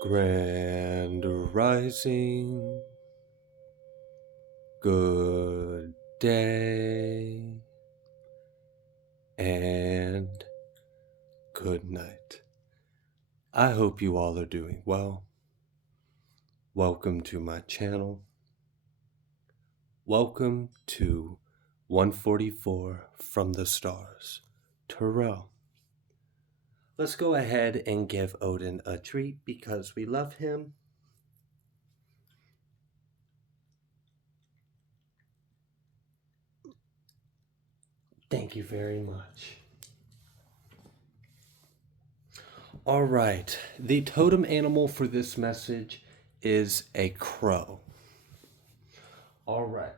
Grand Rising, good day, and good night. I hope you all are doing well. Welcome to my channel. Welcome to 144 from the Stars, Terrell. Let's go ahead and give Odin a treat because we love him. Thank you very much. All right, the totem animal for this message is a crow. All right,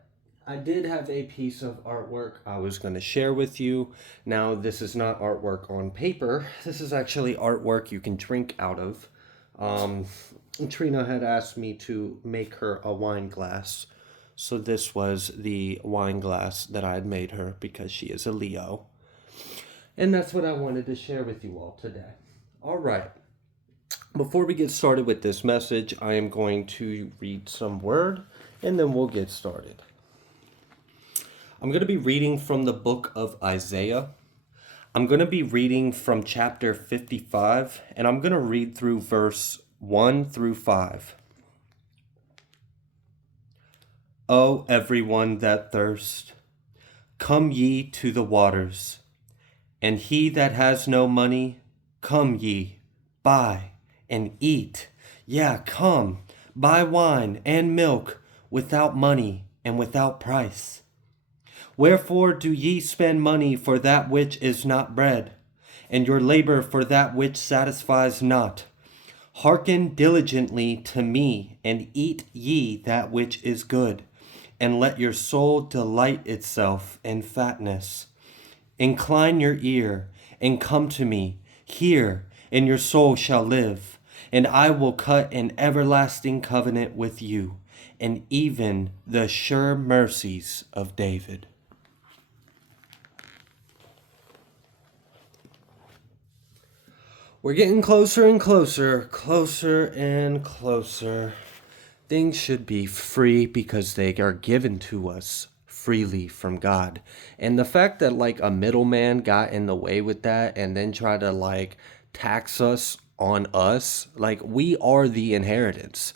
I did have a piece of artwork I was going to share with you. Now, this is not artwork on paper. This is actually artwork you can drink out of. Trina had asked me to make her a wine glass. So this was the wine glass that I had made her because she is a Leo. And that's what I wanted to share with you all today. All right. Before we get started with this message, I am going to read some word and then we'll get started. I'm going to be reading from the book of Isaiah. I'm going to be reading from chapter 55 and I'm going to read through verse 1 through 5. O everyone that thirst, come ye to the waters, and he that has no money, come ye, buy and eat. Yeah, come, buy wine and milk without money and without price. Wherefore do ye spend money for that which is not bread, and your labor for that which satisfies not? Hearken diligently to me, and eat ye that which is good, and let your soul delight itself in fatness. Incline your ear, and come to me. Hear, and your soul shall live. And I will cut an everlasting covenant with you, and even the sure mercies of David. We're getting closer and closer, closer and closer. Things should be free because they are given to us freely from God. And the fact that like a middleman got in the way with that and then try to like tax us on us, like we are the inheritance.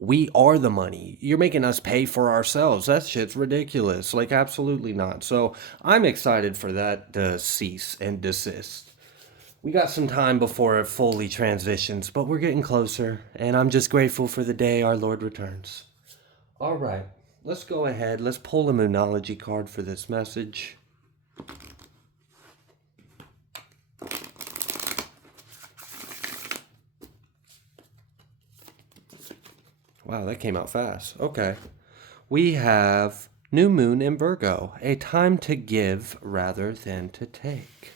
We are the money. You're making us pay for ourselves. That shit's ridiculous. Like absolutely not. So I'm excited for that to cease and desist. We got some time before it fully transitions, but we're getting closer, and I'm just grateful for the day our Lord returns. All right, let's go ahead. Let's pull a Moonology card for this message. Wow, that came out fast. Okay. We have New Moon in Virgo, a time to give rather than to take.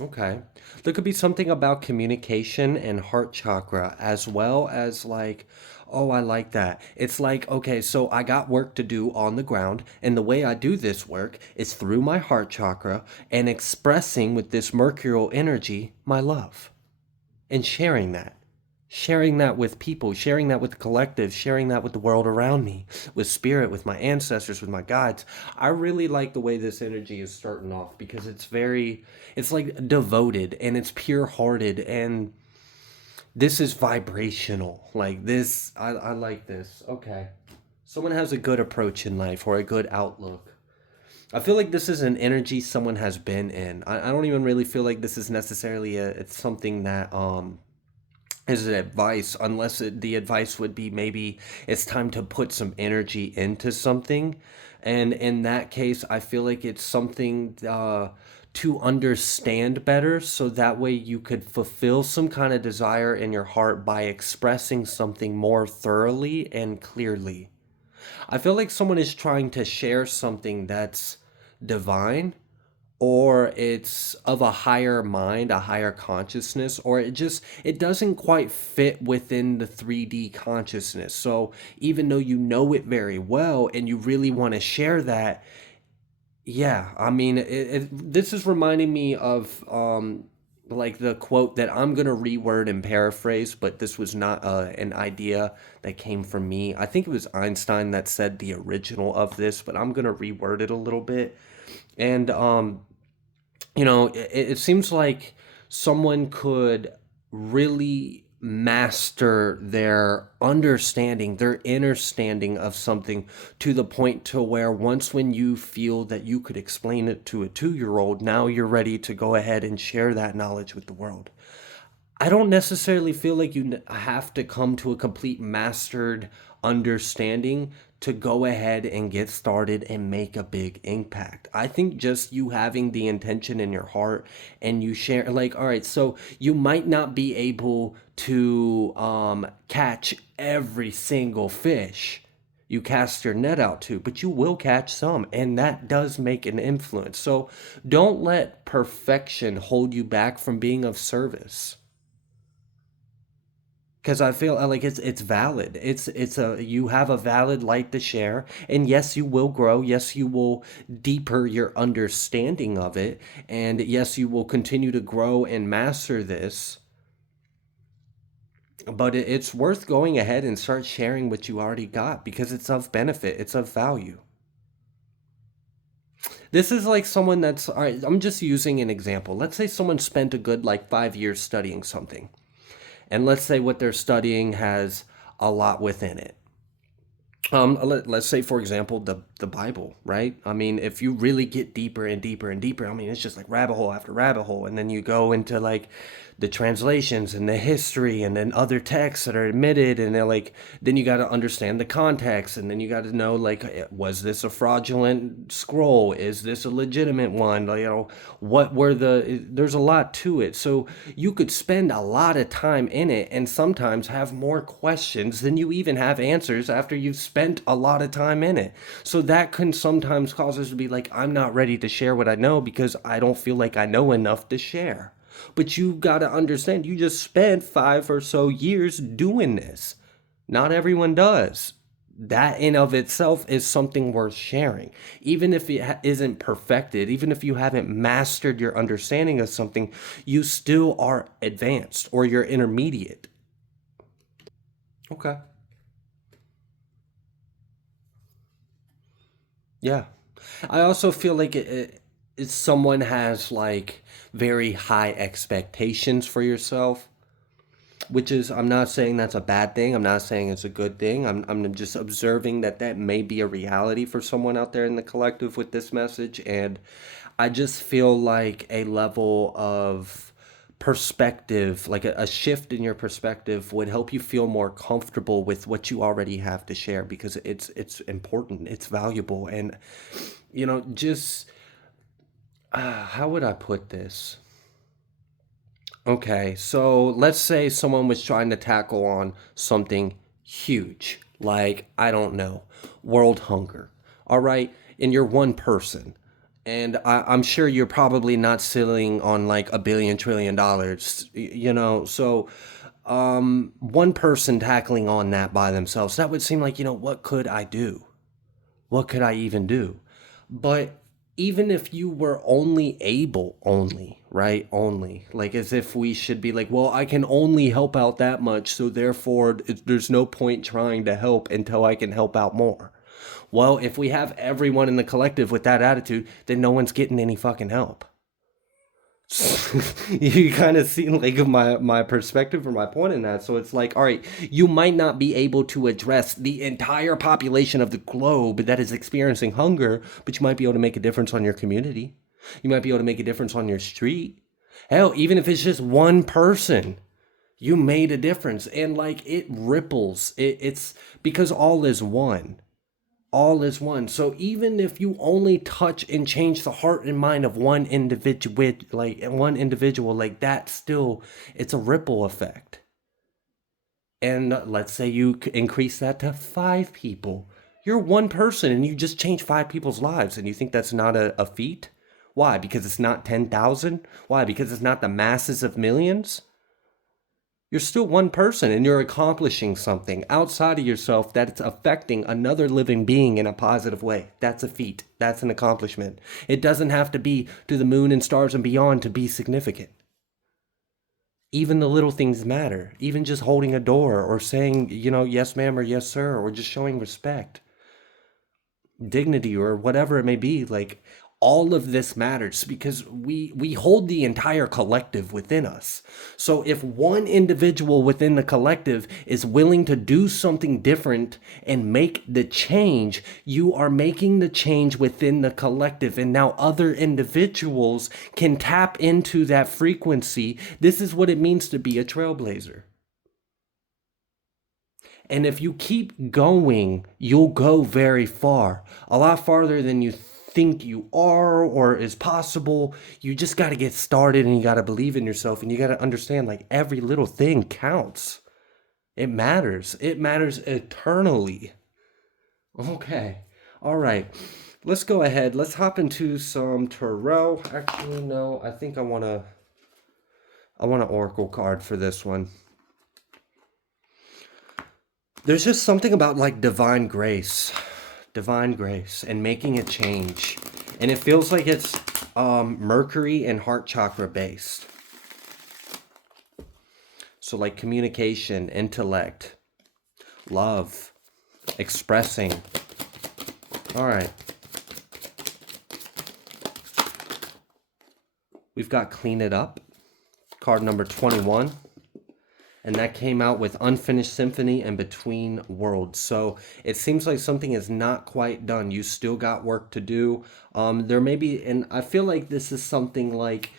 Okay. There could be something about communication and heart chakra as well as like, oh, I like that. It's like, okay, so I got work to do on the ground, and the way I do this work is through my heart chakra and expressing with this mercurial energy my love and sharing that. Sharing that with people, sharing that with the collective, sharing that with the world around me, with spirit, with my ancestors, with my guides. I really like the way this energy is starting off because it's like devoted and it's pure hearted and this is vibrational. Like this, I like this. Okay. Someone has a good approach in life or a good outlook. I feel like this is an energy someone has been in. I don't even really feel like this is necessarily it's something that is advice unless the advice would be maybe it's time to put some energy into something, and in that case I feel like it's something to understand better so that way you could fulfill some kind of desire in your heart by expressing something more thoroughly and clearly. I feel like someone is trying to share something that's divine, or it's of a higher mind, a higher consciousness, or it doesn't quite fit within the 3D consciousness. So even though you know it very well and you really want to share that, yeah, I mean, this is reminding me of like the quote that I'm going to reword and paraphrase, but this was not an idea that came from me. I think it was Einstein that said the original of this, but I'm going to reword it a little bit. And it seems like someone could really master their understanding, their inner standing of something to the point to where once when you feel that you could explain it to a 2-year old, now you're ready to go ahead and share that knowledge with the world. I don't necessarily feel like you have to come to a complete mastered understanding to go ahead and get started and make a big impact. I think just you having the intention in your heart and you share, like, all right, so you might not be able to catch every single fish you cast your net out to, but you will catch some, and that does make an influence. So don't let perfection hold you back from being of service, because I feel like it's valid. It's a you have a valid light to share, and yes, you will grow. Yes, you will deeper your understanding of it, and yes, you will continue to grow and master this. But it's worth going ahead and start sharing what you already got because it's of benefit. It's of value. This is like someone that's all right. I'm just using an example. Let's say someone spent a good like 5 years studying something, and let's say what they're studying has a lot within it. Let's say, for example, the Bible, right? I mean, if you really get deeper and deeper and deeper, I mean, it's just like rabbit hole after rabbit hole, and then you go into like the translations and the history, and then other texts that are admitted, and then like then you got to understand the context, and then you got to know like was this a fraudulent scroll? Is this a legitimate one? Like, what were there's a lot to it, so you could spend a lot of time in it and sometimes have more questions than you even have answers after you've spent a lot of time in it. So that can sometimes cause us to be like, I'm not ready to share what I know because I don't feel like I know enough to share. But you got to understand, you just spent 5 or so years doing this. Not everyone does. That in of itself is something worth sharing. Even if it isn't perfected, even if you haven't mastered your understanding of something, you still are advanced or you're intermediate. Okay. Yeah. I also feel like someone has like very high expectations for yourself, which is, I'm not saying that's a bad thing. I'm not saying it's a good thing. I'm just observing that that may be a reality for someone out there in the collective with this message. And I just feel like a level of perspective, like a shift in your perspective would help you feel more comfortable with what you already have to share because it's important, it's valuable. And just how would I put this? Okay, so let's say someone was trying to tackle on something huge, like, I don't know, world hunger. All right, and you're one person. And I'm sure you're probably not sitting on like $1 billion, $1 trillion, So, one person tackling on that by themselves, that would seem like, what could I do? What could I even do? But even if you were only, right? Only, like as if we should be like, well, I can only help out that much, so therefore there's no point trying to help until I can help out more. Well, if we have everyone in the collective with that attitude, then no one's getting any fucking help. You kind of see like my perspective or my point in that. So it's like, all right, you might not be able to address the entire population of the globe that is experiencing hunger, but you might be able to make a difference on your community. You might be able to make a difference on your street. Hell, even if it's just one person, you made a difference, and like it ripples. It's because all is one. All is one. So even if you only touch and change the heart and mind of one individual, like that, still, it's a ripple effect. And let's say you increase that to 5 people. You're one person and you just change 5 people's lives, and you think that's not a feat? Why? Because it's not 10,000? Why? Because it's not the masses of millions? You're still one person and you're accomplishing something outside of yourself that's affecting another living being in a positive way. That's a feat. That's an accomplishment. It doesn't have to be to the moon and stars and beyond to be significant. Even the little things matter. Even just holding a door or saying, yes, ma'am, or yes, sir, or just showing respect, dignity, or whatever it may be. Like, all of this matters because we hold the entire collective within us. So if one individual within the collective is willing to do something different and make the change, you are making the change within the collective, and now other individuals can tap into that frequency. This is what it means to be a trailblazer. And if you keep going, you'll go very far, a lot farther than you think you are or is possible. You just got to get started, and you got to believe in yourself, and you got to understand like every little thing counts. It matters. It matters eternally. Okay. All right. Let's go ahead. Let's hop into some tarot. Actually, no. I think I want an oracle card for this one. There's just something about like divine grace, and making a change. And it feels like it's Mercury and heart chakra based. So, like communication, intellect, love, expressing. All right. We've got Clean It Up, card number 21. And that came out with Unfinished Symphony and Between Worlds. So it seems like something is not quite done. You still got work to do. There may be, and I feel like this is something like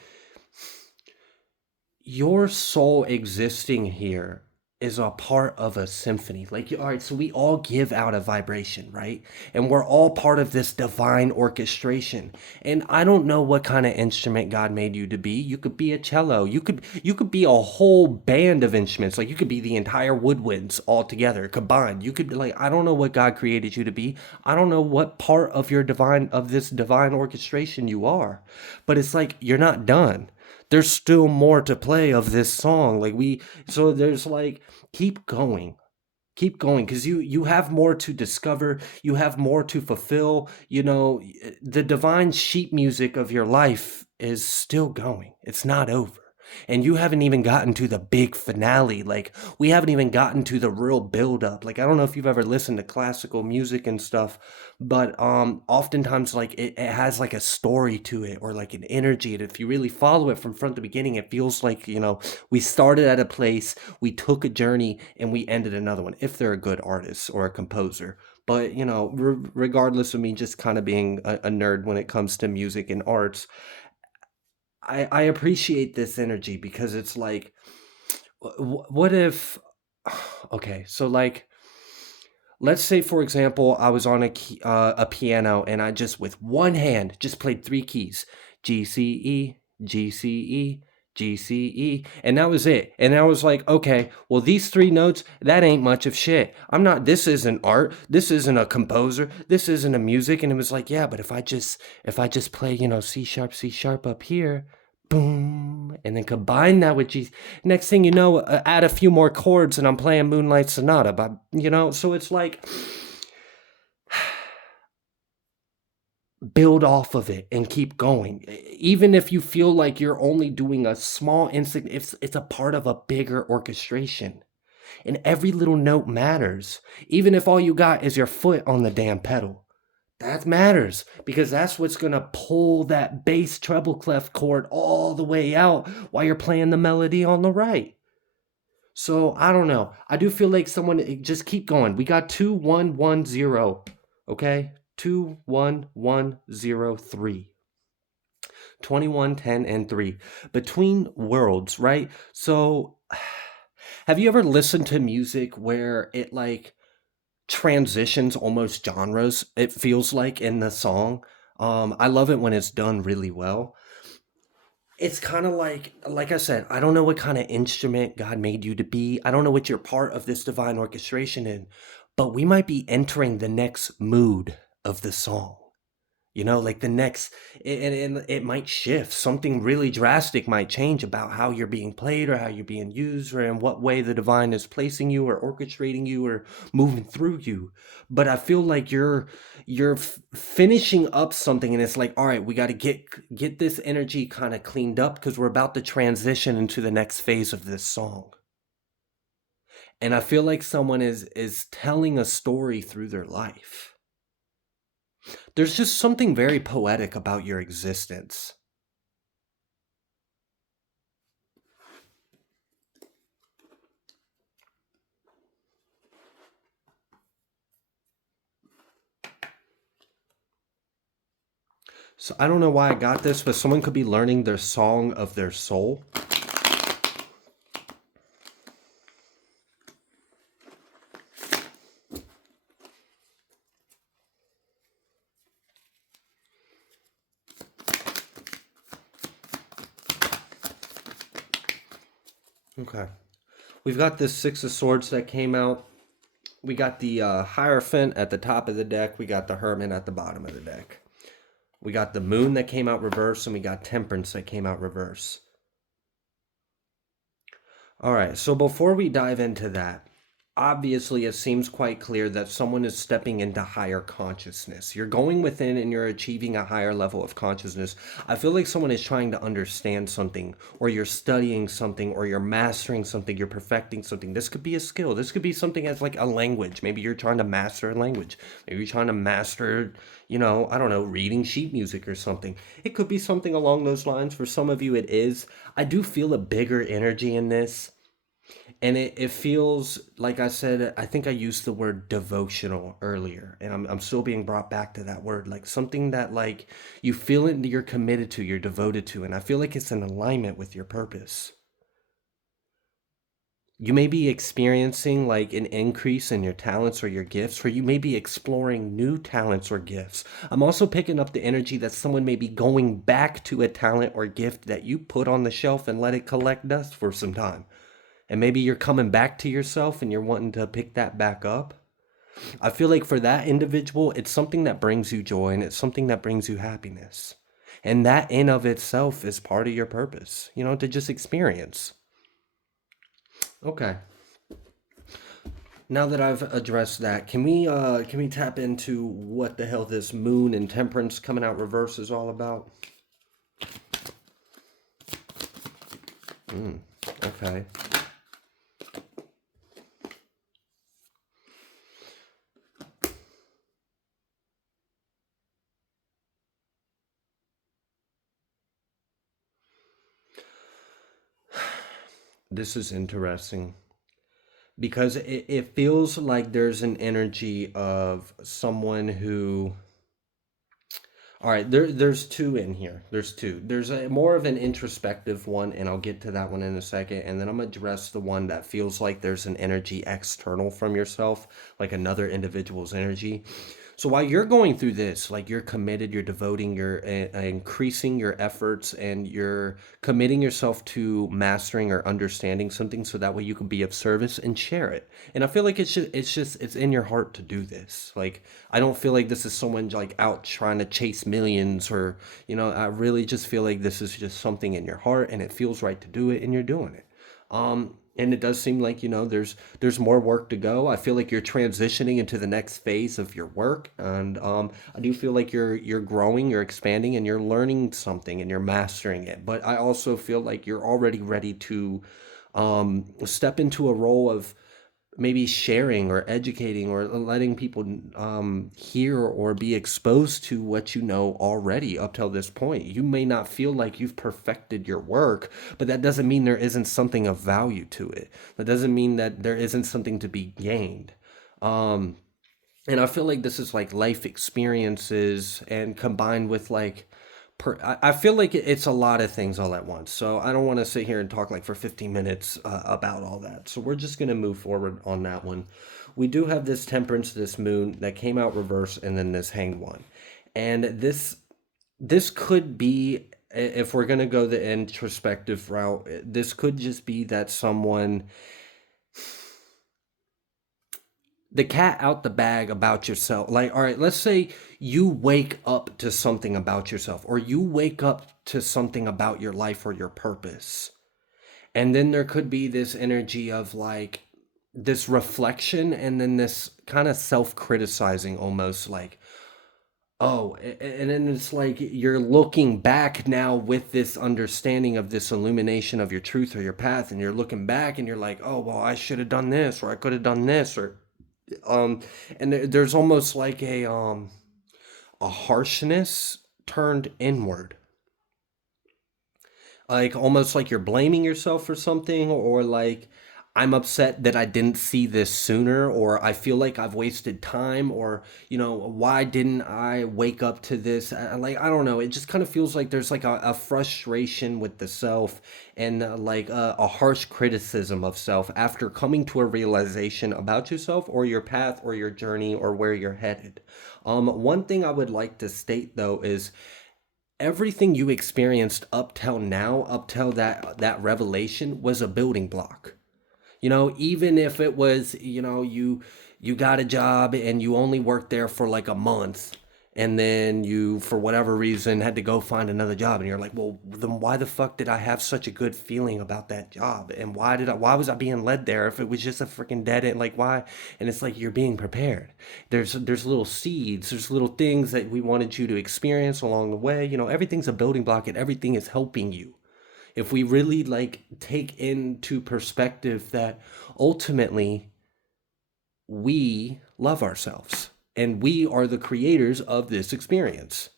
your soul existing here is a part of a symphony. Like, all right, so we all give out a vibration, right? And we're all part of this divine orchestration. And I don't know what kind of instrument God made you to be. You could be a cello. You could be a whole band of instruments. Like, you could be the entire woodwinds all together combined. You could be like, I don't know what God created you to be. I don't know what part of this divine orchestration you are. But it's like you're not done. There's still more to play of this song. So there's like, keep going, because you have more to discover, you have more to fulfill. The divine sheet music of your life is still going. It's not over. And you haven't even gotten to the big finale. Like, we haven't even gotten to the real build up. Like, I don't know if you've ever listened to classical music and stuff, but oftentimes, like, it has like a story to it, or like an energy. And if you really follow it from front to beginning, it feels like, we started at a place, we took a journey, and we ended another one, if they're a good artist or a composer. But, regardless of me just kind of being a nerd when it comes to music and arts, I appreciate this energy, because it's like, what if, okay, so like, let's say, for example, I was on a piano, and I just with one hand just played three keys: G C E, G C E, G C E, and that was it. And I was like, okay, well, these three notes, that ain't much of shit. I'm not. This isn't art. This isn't a composer. This isn't a music. And it was like, yeah, but if I just play, C sharp up here, boom, and then combine that with G. Next thing you know, add a few more chords, and I'm playing Moonlight Sonata. But so it's like, build off of it and keep going. Even if you feel like you're only doing a small instant, it's a part of a bigger orchestration. And every little note matters. Even if all you got is your foot on the damn pedal. That matters, because that's what's going to pull that bass treble clef chord all the way out while you're playing the melody on the right. So I don't know. I do feel like someone, just keep going. We got 2110. Okay? 21103. 21, 10, and 3. Between worlds, right? So have you ever listened to music where it like transitions almost genres, it feels like, in the song? I love it when it's done really well. It's kind of like I said, I don't know what kind of instrument God made you to be. I don't know what you're part of this divine orchestration in, but we might be entering the next mood of the song. Like the next, and it might shift. Something really drastic might change about how you're being played or how you're being used or in what way the divine is placing you or orchestrating you or moving through you. But I feel like you're finishing up something, and it's like, all right, we got to get this energy kind of cleaned up because we're about to transition into the next phase of this song. And I feel like someone is telling a story through their life. There's just something very poetic about your existence. So I don't know why I got this, but someone could be learning their song of their soul. Okay. We've got this Six of Swords that came out. We got the Hierophant at the top of the deck. We got the Hermit at the bottom of the deck. We got the Moon that came out reverse, and we got Temperance that came out reverse. All right, so before we dive into that, obviously it seems quite clear that someone is stepping into higher consciousness. You're going within and you're achieving a higher level of consciousness. I feel like someone is trying to understand something, or you're studying something, or you're mastering something, you're perfecting something. This could be a skill. This could be something as like a language. Maybe you're trying to master a language. Maybe you're trying to master, I don't know, reading sheet music or something. It could be something along those lines. For some of you, it is. I do feel a bigger energy in this, and it feels like I said, I think I used the word devotional earlier, and I'm still being brought back to that word, like something that like you feel it, you're committed to, you're devoted to, and I feel like it's in alignment with your purpose. You may be experiencing like an increase in your talents or your gifts, or you may be exploring new talents or gifts. I'm also picking up the energy that someone may be going back to a talent or gift that you put on the shelf and let it collect dust for some time. And maybe you're coming back to yourself and you're wanting to pick that back up. I feel like for that individual, it's something that brings you joy and it's something that brings you happiness. And that in of itself is part of your purpose, to just experience. Okay. Now that I've addressed that, can we tap into what the hell this moon and temperance coming out reverse is all about? Okay. This is interesting because it feels like there's an energy of someone who, all right, there's two in here. There's two. There's a more of an introspective one, and I'll get to that one in a second. And then I'm gonna address the one that feels like there's an energy external from yourself, like another individual's energy. So while you're going through this, like you're committed, you're devoting, you're increasing your efforts, and you're committing yourself to mastering or understanding something, so that way you can be of service and share it. And I feel like it's in your heart to do this. Like I don't feel like this is someone like out trying to chase millions, or I really just feel like this is just something in your heart, and it feels right to do it, and you're doing it. And it does seem like there's more work to go. I feel like you're transitioning into the next phase of your work, and I do feel like you're growing, you're expanding, and you're learning something, and you're mastering it. But I also feel like you're already ready to step into a role of maybe sharing or educating or letting people hear or be exposed to what you know already up till this point. You may not feel like you've perfected your work, but that doesn't mean there isn't something of value to it. That doesn't mean that there isn't something to be gained. Um, and I feel like this is like life experiences and combined with like I feel like it's a lot of things all at once. So I don't want to sit here and talk like for 15 minutes about all that. So we're just going to move forward on that one. We do have this temperance, this moon that came out reverse, and then this hanged one. And this could be, if we're going to go the introspective route, this could just be that someone the cat out the bag about yourself. Like, all right, let's say you wake up to something about yourself, or you wake up to something about your life or your purpose. And then there could be this energy of like this reflection and then this kind of self criticizing almost like, oh, and then it's like you're looking back now with this understanding of this illumination of your truth or your path, and you're looking back and you're like, oh, well, I should have done this, or I could have done this, or um, and there's almost like a harshness turned inward, like almost like you're blaming yourself for something, or like I'm upset that I didn't see this sooner, or I feel like I've wasted time, or why didn't I wake up to this? Like, I don't know, it just kind of feels like there's like a frustration with the self, and like a harsh criticism of self after coming to a realization about yourself or your path or your journey or where you're headed. One thing I would like to state though is everything you experienced up till now, up till that revelation, was a building block. Even if it was, you got a job and you only worked there for like a month, and then you for whatever reason had to go find another job, and you're like, well, then why the fuck did I have such a good feeling about that job, and why was I being led there if it was just a freaking dead end? Like, why? And it's like you're being prepared. There's little seeds, there's little things that we wanted you to experience along the way. Everything's a building block, and everything is helping you. If we really like take into perspective that ultimately we love ourselves and we are the creators of this experience.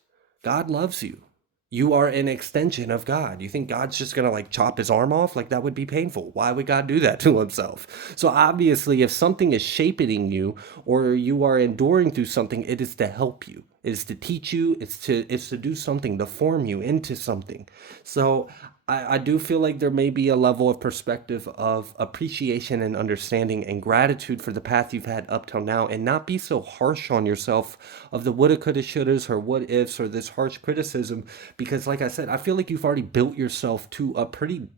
God loves you. You are an extension of God. You think God's just going to like chop his arm off? Like, that would be painful. Why would God do that to himself? So obviously, if something is shaping you or you are enduring through something, it is to help you. It is to teach you. It's to do something, to form you into something. So I do feel like there may be a level of perspective of appreciation and understanding and gratitude for the path you've had up till now, and not be so harsh on yourself of the woulda, coulda, shouldas, or what ifs, or this harsh criticism. Because, like I said, I feel like you've already built yourself to a pretty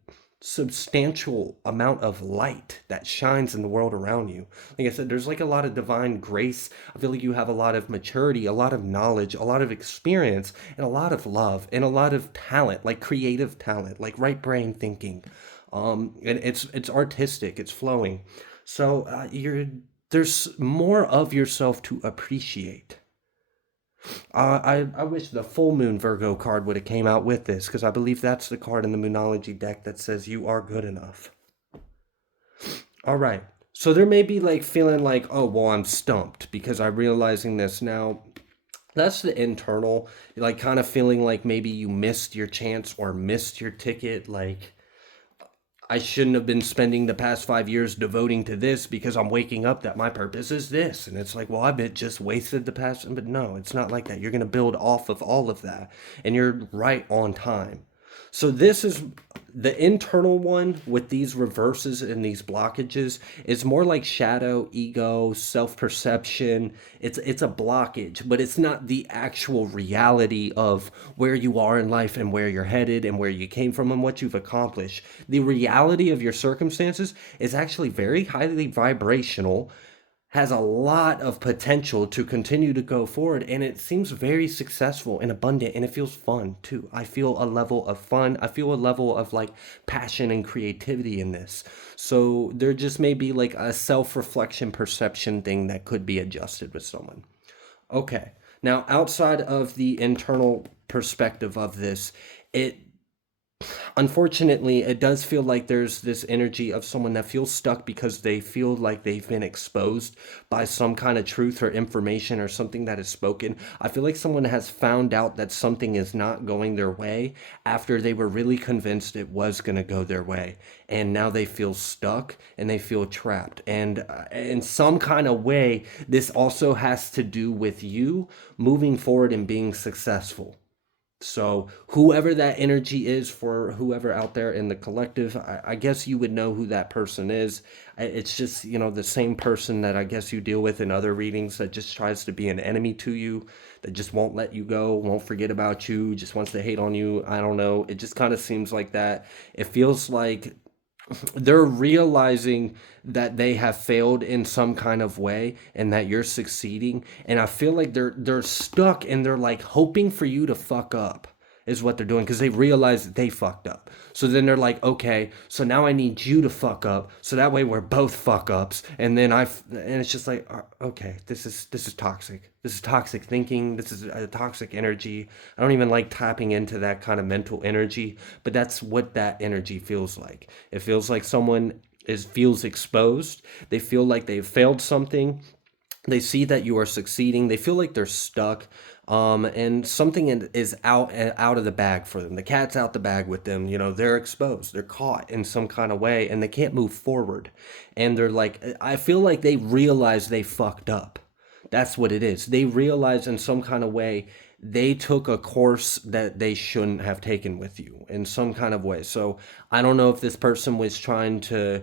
substantial amount of light that shines in the world around you. Like I said, there's like a lot of divine grace. I feel like you have a lot of maturity, a lot of knowledge, a lot of experience, and a lot of love, and a lot of talent, like creative talent, like right brain thinking. And it's artistic, it's flowing. So there's more of yourself to appreciate. I wish the full moon Virgo card would have came out with this, because I believe that's the card in the Moonology deck that says you are good enough. All right. So there may be like feeling like, oh, well, I'm stumped because I'm realizing this now. That's the internal, like kind of feeling like maybe you missed your chance or missed your ticket. Like, I shouldn't have been spending the past 5 years devoting to this because I'm waking up that my purpose is this. And it's like, well, I've been just wasted the past. But no, it's not like that. You're going to build off of all of that. And you're right on time. So this is the internal one with these reverses and these blockages is more like shadow, ego, self-perception. It's a blockage, but it's not the actual reality of where you are in life and where you're headed and where you came from and what you've accomplished. The reality of your circumstances is actually very highly vibrational, has a lot of potential to continue to go forward, and it seems very successful and abundant, and it feels fun too. I feel a level of fun, I feel a level of like passion and creativity in this. So there just may be like a self-reflection perception thing that could be adjusted with someone. Okay, now outside of the internal perspective of this, it unfortunately, it does feel like there's this energy of someone that feels stuck because they feel like they've been exposed by some kind of truth or information or something that is spoken. I feel like someone has found out that something is not going their way after they were really convinced it was going to go their way. And now they feel stuck and they feel trapped. And in some kind of way, this also has to do with you moving forward and being successful. So whoever that energy is for whoever out there in the collective, I guess you would know who that person is. It's just, the same person that I guess you deal with in other readings that just tries to be an enemy to you, that just won't let you go, won't forget about you, just wants to hate on you. I don't know. It just kind of seems like that. It feels like They're realizing that they have failed in some kind of way and that you're succeeding, and I feel like they're stuck and they're like hoping for you to fuck up is what they're doing because they realize that they fucked up. So then they're like, okay, so now I need you to fuck up, so that way we're both fuck ups, and then and it's just like, okay, this is toxic. This is toxic thinking. This is a toxic energy. I don't even like tapping into that kind of mental energy, but that's what that energy feels like. It feels like someone is feels exposed. They feel like they've failed something. They see that you are succeeding. They feel like they're stuck, and something is out of the bag for them. The cat's out the bag with them. You know, they're exposed. They're caught in some kind of way, and they can't move forward. And they're like, I feel like they realize they fucked up. That's what it is. They realize in some kind of way they took a course that they shouldn't have taken with you in some kind of way. So I don't know if this person was trying to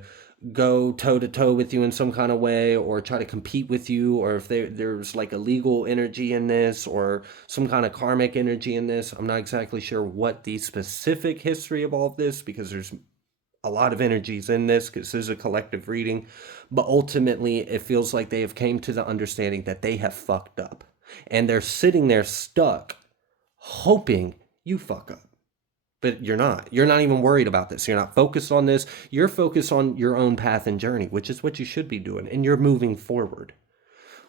go toe to toe with you in some kind of way or try to compete with you, or if there's like a legal energy in this or some kind of karmic energy in this. I'm not exactly sure what the specific history of all of this, because there's a lot of energies in this because this is a collective reading, but ultimately it feels like they have came to the understanding that they have fucked up, and they're sitting there stuck hoping you fuck up, but you're not even worried about this. You're not focused on this. You're focused on your own path and journey, which is what you should be doing, and you're moving forward.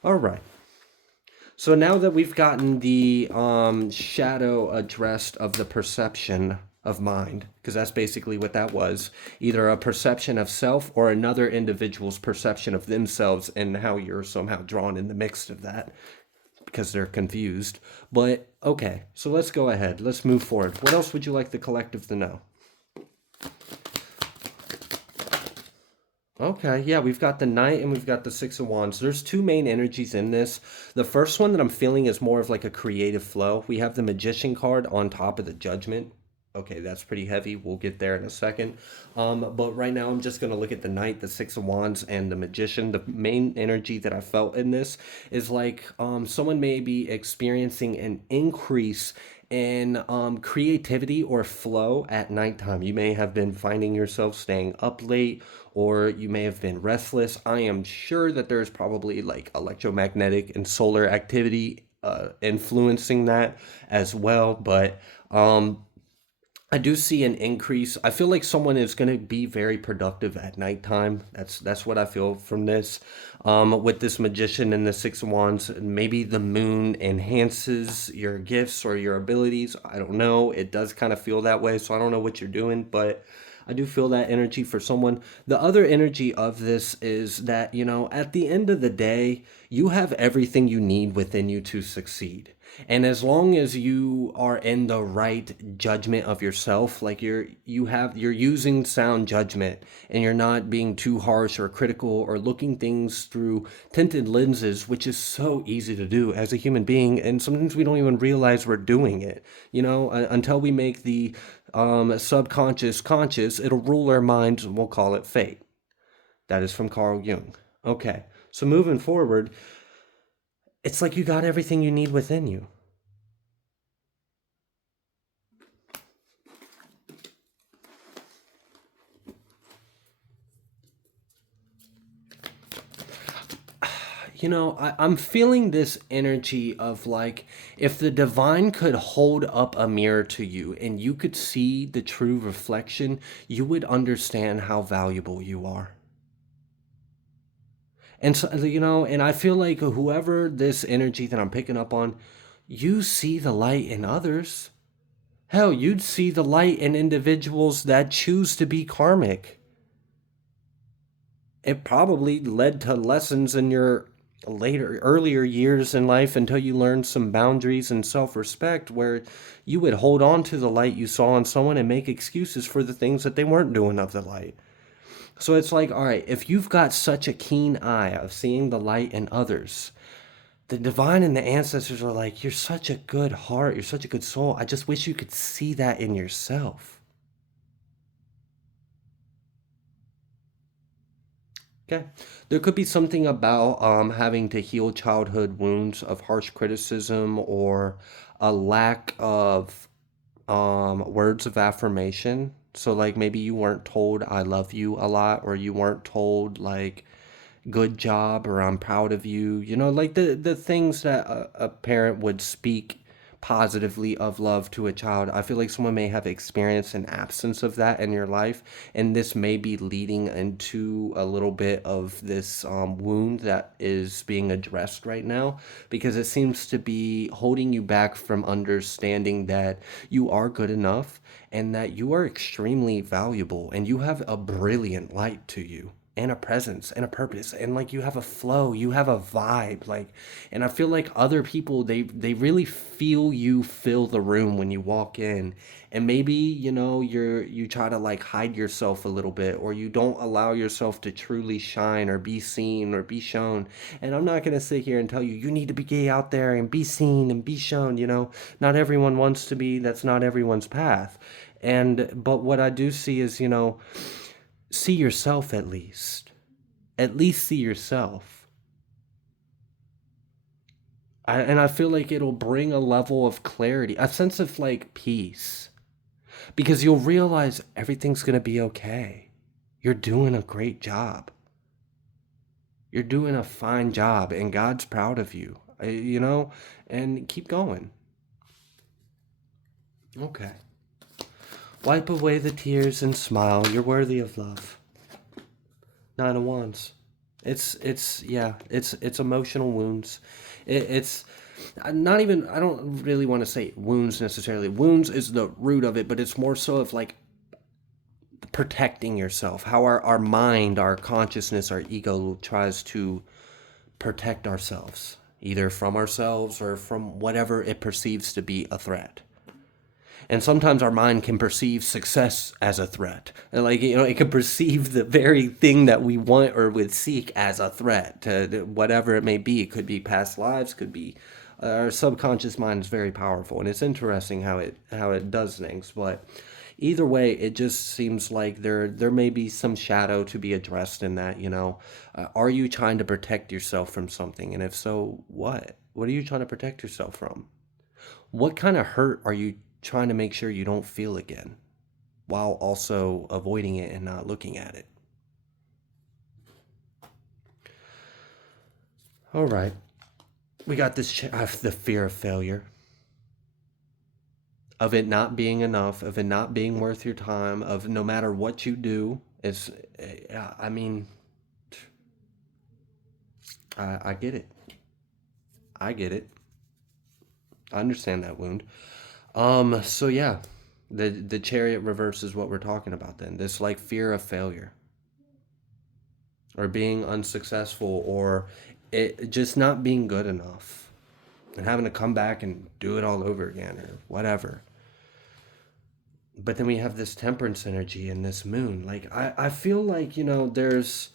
All right. So now that we've gotten the shadow addressed of the perception of mind, because that's basically what that was, either a perception of self or another individual's perception of themselves, and how you're somehow drawn in the mix of that because they're confused. But okay, so let's go ahead. Let's move forward. What else would you like the collective to know? Okay, yeah, we've got the Knight and we've got the Six of Wands. There's two main energies in this. The first one that I'm feeling is more of like a creative flow. We have the Magician card on top of the Judgment. Okay, that's pretty heavy. We'll get there in a second. But right now I'm just going to look at the Knight, the Six of Wands, and the Magician. The main energy that I felt in this is like someone may be experiencing an increase in creativity or flow at nighttime. You may have been finding yourself staying up late, or you may have been restless. I am sure that there's probably like electromagnetic and solar activity influencing that as well. But I do see an increase. I feel like someone is going to be very productive at nighttime. That's what I feel from this. With this Magician and the Six of Wands, maybe the moon enhances your gifts or your abilities. I don't know. It does kind of feel that way, so I don't know what you're doing, but I do feel that energy for someone. The other energy of this is that, at the end of the day, you have everything you need within you to succeed. And as long as you are in the right judgment of yourself, like you're using sound judgment, and you're not being too harsh or critical or looking things through tinted lenses, which is so easy to do as a human being, and sometimes we don't even realize we're doing it. Until we make the subconscious conscious, it'll rule our minds, and we'll call it fate. That is from Carl Jung. Okay, so moving forward, it's like you got everything you need within you. I'm feeling this energy of like, if the divine could hold up a mirror to you and you could see the true reflection, you would understand how valuable you are. And so, and I feel like whoever this energy that I'm picking up on, you see the light in others. Hell, you'd see the light in individuals that choose to be karmic. It probably led to lessons in your earlier years in life until you learned some boundaries and self-respect, where you would hold on to the light you saw in someone and make excuses for the things that they weren't doing of the light. So it's like, all right, if you've got such a keen eye of seeing the light in others, the divine and the ancestors are like, you're such a good heart, you're such a good soul, I just wish you could see that in yourself. Okay. There could be something about having to heal childhood wounds of harsh criticism, or a lack of words of affirmation. So like maybe you weren't told I love you a lot, or you weren't told like good job or I'm proud of you. You know, like the things that a parent would speak positively of love to a child. I feel like someone may have experienced an absence of that in your life, and this may be leading into a little bit of this wound that is being addressed right now, because it seems to be holding you back from understanding that you are good enough and that you are extremely valuable and you have a brilliant light to you and a presence and a purpose, and like you have a flow, you have a vibe, like, and I feel like other people, they really feel you fill the room when you walk in. And maybe, you try to like hide yourself a little bit, or you don't allow yourself to truly shine or be seen or be shown. And I'm not going to sit here and tell you need to be out there and be seen and be shown. Not everyone wants to be, that's not everyone's path. But what I do see is, see yourself, at least see yourself. And I feel like it'll bring a level of clarity, a sense of like peace, because you'll realize everything's going to be okay. You're doing a great job. You're doing a fine job, and God's proud of you, and keep going. Okay. Wipe away the tears and smile. You're worthy of love. Nine of Wands. It's emotional wounds. It's not even, I don't really want to say wounds necessarily. Wounds is the root of it, but it's more so of like protecting yourself. How our mind, our consciousness, our ego tries to protect ourselves, either from ourselves or from whatever it perceives to be a threat. And sometimes our mind can perceive success as a threat. And like, it can perceive the very thing that we want or would seek as a threat to whatever it may be. It could be past lives, could be our subconscious mind is very powerful, and it's interesting how it does things. But either way, it just seems like there may be some shadow to be addressed in that. Are you trying to protect yourself from something? And if so, what are you trying to protect yourself from? What kind of hurt are you trying to make sure you don't feel again, while also avoiding it and not looking at it? All right. We got this the fear of failure, of it not being enough, of it not being worth your time, of no matter what you do. I mean, I get it. I get it. I understand that wound. So yeah, the chariot reverse is what we're talking about then. This like fear of failure, or being unsuccessful, or it just not being good enough, and having to come back and do it all over again or whatever. But then we have this temperance energy and this moon. Like I feel like, there's,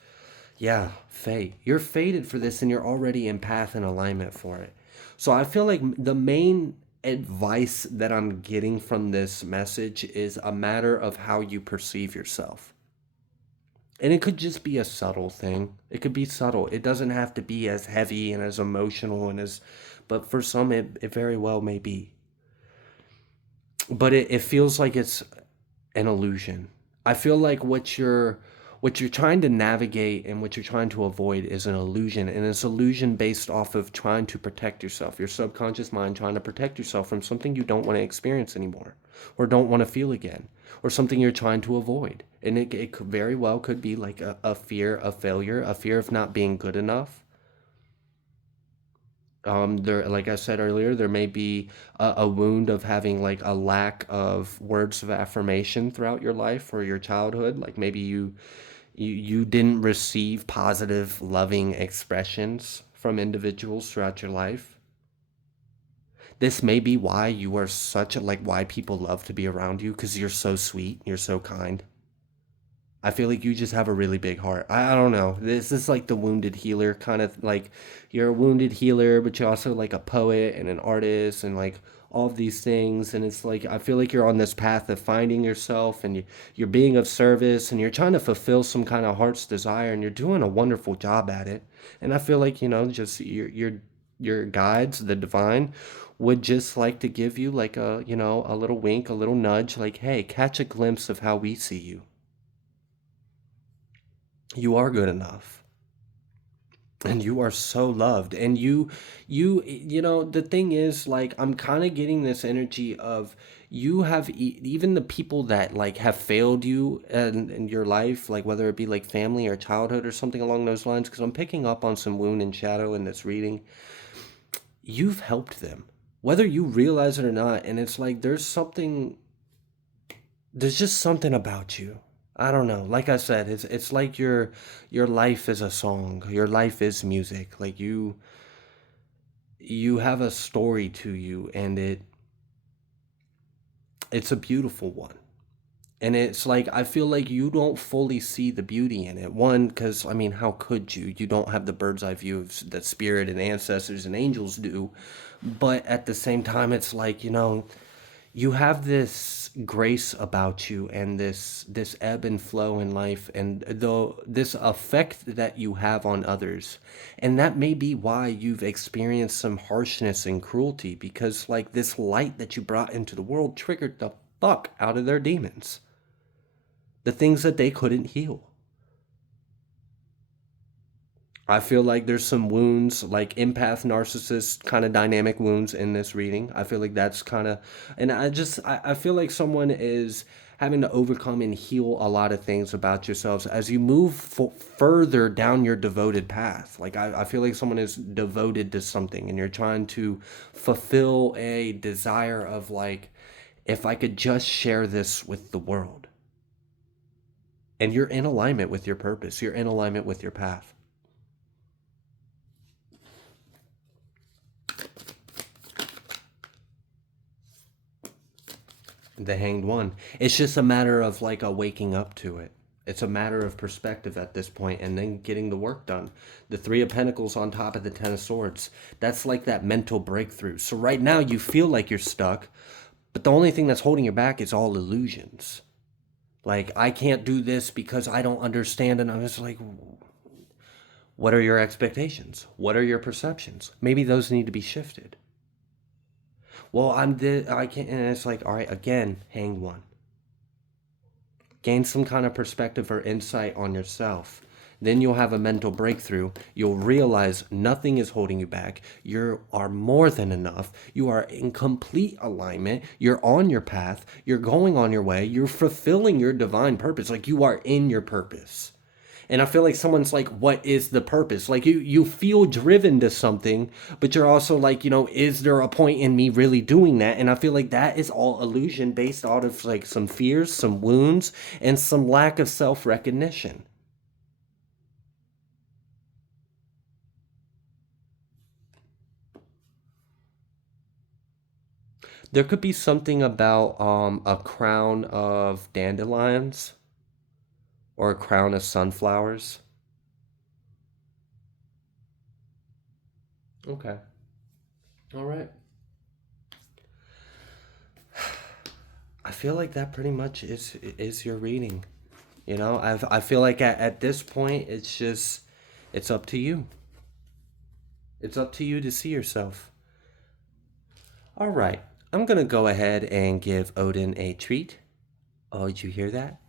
yeah, fate. You're fated for this, and you're already in path and alignment for it. So I feel like the main advice that I'm getting from this message is a matter of how you perceive yourself. And it could just be a subtle thing. It could be subtle. It doesn't have to be as heavy and as emotional but for some, it very well may be. But it feels like it's an illusion. I feel like what you're trying to navigate and what you're trying to avoid is an illusion, and it's illusion based off of trying to protect yourself. Your subconscious mind trying to protect yourself from something you don't want to experience anymore, or don't want to feel again, or something you're trying to avoid. And it could very well could be like a fear of failure, a fear of not being good enough. There, like I said earlier, there may be a wound of having like a lack of words of affirmation throughout your life or your childhood. Like maybe you didn't receive positive, loving expressions from individuals throughout your life. This may be why you are why people love to be around you, because you're so sweet, you're so kind. I feel like you just have a really big heart. I don't know. This is like the wounded healer kind of, like, you're a wounded healer, but you're also like a poet and an artist and like all of these things. And it's like, I feel like you're on this path of finding yourself, and you're being of service, and you're trying to fulfill some kind of heart's desire, and you're doing a wonderful job at it. And I feel like, just you're your guides, the divine, would just like to give you like a, a little wink, a little nudge, like, hey, catch a glimpse of how we see you. You are good enough. And you are so loved. And the thing is, like, I'm kind of getting this energy of you have even the people that like have failed you in your life, like whether it be like family or childhood or something along those lines, because I'm picking up on some wound and shadow in this reading. You've helped them, whether you realize it or not. And it's like there's just something about you. I don't know. Like I said, it's like your life is a song. Your life is music. Like you have a story to you, and it's a beautiful one. And it's like I feel like you don't fully see the beauty in it. One, because I mean, how could you? You don't have the bird's eye view of that spirit and ancestors and angels do. But at the same time, it's like, you have this grace about you, and this ebb and flow in life, and though this effect that you have on others. And that may be why you've experienced some harshness and cruelty, because like this light that you brought into the world triggered the fuck out of their demons, the things that they couldn't heal. I feel like there's some wounds, like empath, narcissist kind of dynamic wounds in this reading. I feel like that's kind of, and I feel like someone is having to overcome and heal a lot of things about yourselves as you move further down your devoted path. Like, I feel like someone is devoted to something, and you're trying to fulfill a desire of, like, if I could just share this with the world. And you're in alignment with your purpose, you're in alignment with your path. The Hanged One. It's just a matter of like a waking up to it. It's a matter of perspective at this point, and then getting the work done. The Three of Pentacles on top of the Ten of Swords. That's like that mental breakthrough. So right now you feel like you're stuck, but the only thing that's holding you back is all illusions. Like, I can't do this because I don't understand. And I was like, what are your expectations? What are your perceptions? Maybe those need to be shifted. Well, I can't, and it's like, all right, again, Hanged One. Gain some kind of perspective or insight on yourself. Then you'll have a mental breakthrough. You'll realize nothing is holding you back. You are more than enough. You are in complete alignment. You're on your path. You're going on your way. You're fulfilling your divine purpose. Like, you are in your purpose. And I feel like someone's like, what is the purpose? Like, you feel driven to something, but you're also like, is there a point in me really doing that? And I feel like that is all illusion based out of like some fears, some wounds, and some lack of self-recognition. There could be something about a crown of dandelions or a crown of sunflowers. Okay. All right. I feel like that pretty much is your reading. I feel like at this point it's up to you. It's up to you to see yourself. All right. I'm going to go ahead and give Odin a treat. Oh, did you hear that?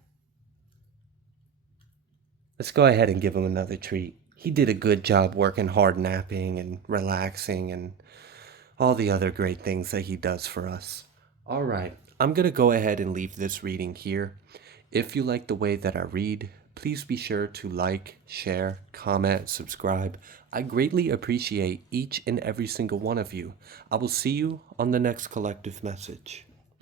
Let's go ahead and give him another treat. He did a good job working hard, napping and relaxing and all the other great things that he does for us. All right. I'm going to go ahead and leave this reading here. If you like the way that I read, please be sure to like, share, comment, subscribe. I greatly appreciate each and every single one of you. I will see you on the next collective message.